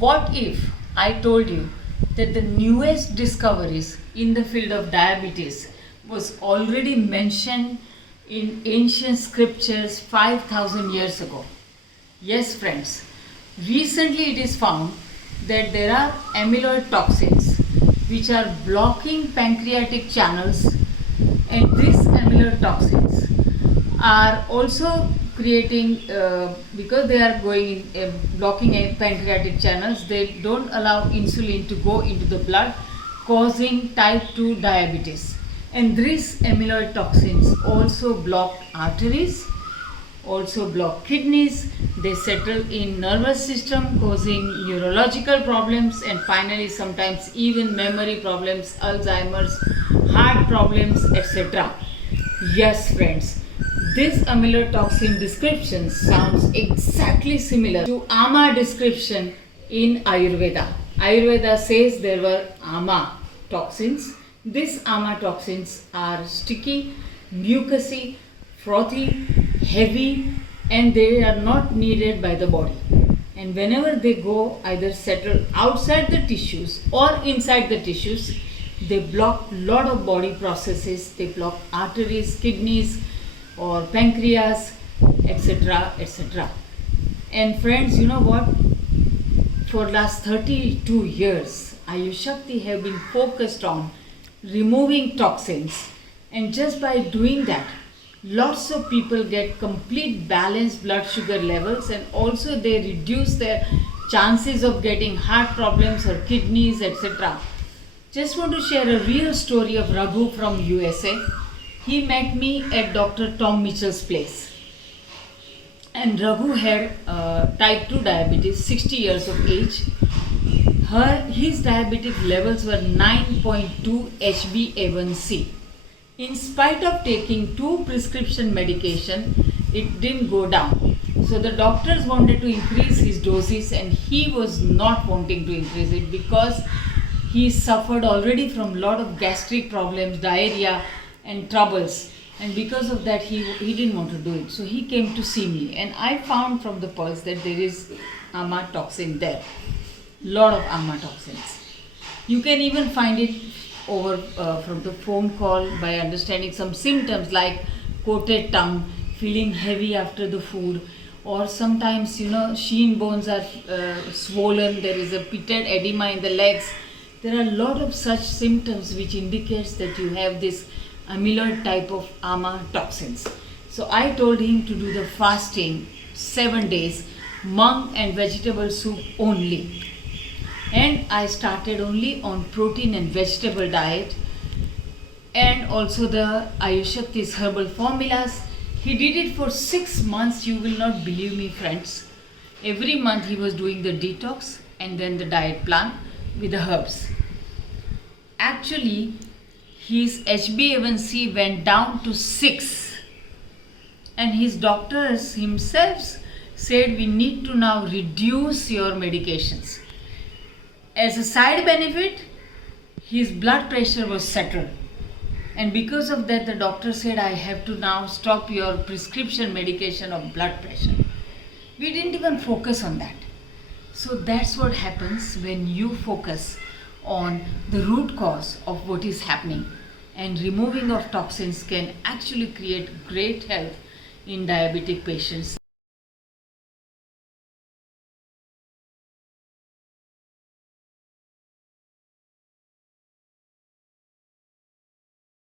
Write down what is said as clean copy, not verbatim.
What if I told you that the newest discoveries in the field of diabetes was already mentioned in ancient scriptures 5000 years ago? Yes, friends, recently it is found that there are amyloid toxins which are blocking pancreatic channels, and these amyloid toxins are also creating because they are going in, blocking pancreatic channels, they don't allow insulin to go into the blood, causing type 2 diabetes. And these amyloid toxins also block arteries, also block kidneys, they settle in nervous system, causing neurological problems, and finally sometimes even memory problems, Alzheimer's, heart problems, etc. Yes, friends, this amyloid toxin description sounds exactly similar to AMA description in Ayurveda. Ayurveda says there were AMA toxins. These AMA toxins are sticky, mucousy, frothy, heavy, and they are not needed by the body. And whenever they go, either settle outside the tissues or inside the tissues, they block lot of body processes. They block arteries, kidneys, or pancreas, etc., etc. And friends, you know what? For last 32 years, Ayush Shakti have been focused on removing toxins, and just by doing that, lots of people get complete balanced blood sugar levels, and also they reduce their chances of getting heart problems or kidneys, etc. Just want to share a real story of Raghu from USA. He met me at Dr. Tom Mitchell's place. And Raghu had type 2 diabetes, 60 years of age. His diabetic levels were 9.2 HbA1c. In spite of taking 2 prescription medication, it didn't go down. So the doctors wanted to increase his doses, and he was not wanting to increase it because he suffered already from a lot of gastric problems, diarrhea, and troubles, and because of that he didn't want to do it. So he came to see me, and I found from the pulse that there is AMA toxin there, lot of AMA toxins. You can even find it over from the phone call by understanding some symptoms like coated tongue, feeling heavy after the food, or sometimes shin bones are swollen, there is a pitted edema in the legs. There are a lot of such symptoms which indicates that you have this amyloid type of AMA toxins. So I told him to do the fasting 7 days, mung and vegetable soup only. And I started only on protein and vegetable diet, and also the Ayush Shakti's herbal formulas. He did it for 6 months. You will not believe me, friends. Every month he was doing the detox and then the diet plan with the herbs. Actually, his HbA1c went down to 6, and his doctors himself said we need to now reduce your medications. As a side benefit, his blood pressure was settled, and because of that the doctor said I have to now stop your prescription medication of blood pressure. We didn't even focus on that. So that's what happens when you focus on the root cause of what is happening, and removing of toxins can actually create great health in diabetic patients.